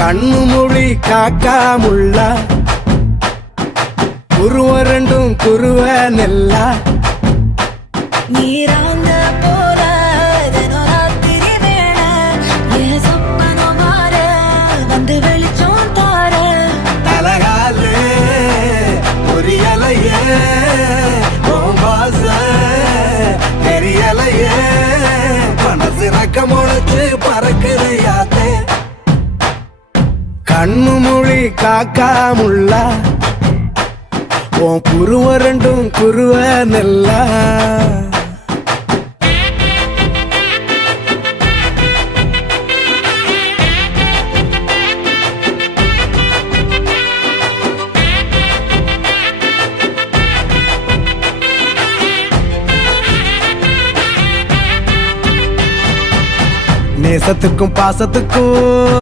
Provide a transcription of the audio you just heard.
கண்ணு மொழி காக்காமுள்ள குருவ ரெண்டும் குருவ நெல்லா நீராங்க போல தினராத்திரி வேண என் சொப்பனம் மாற வந்து வெளிச்சம் தார தலகாலே பொரியலையே ஓம்பாச தெரியலையே மனசு ரக்க முளைச்சு பறக்குதையாத்தே கண்ணு மொழி காக்காமுள்ள உன் குருவ ரெண்டும் குருவ நெல்லா நேசத்துக்கும் பாசத்துக்கும்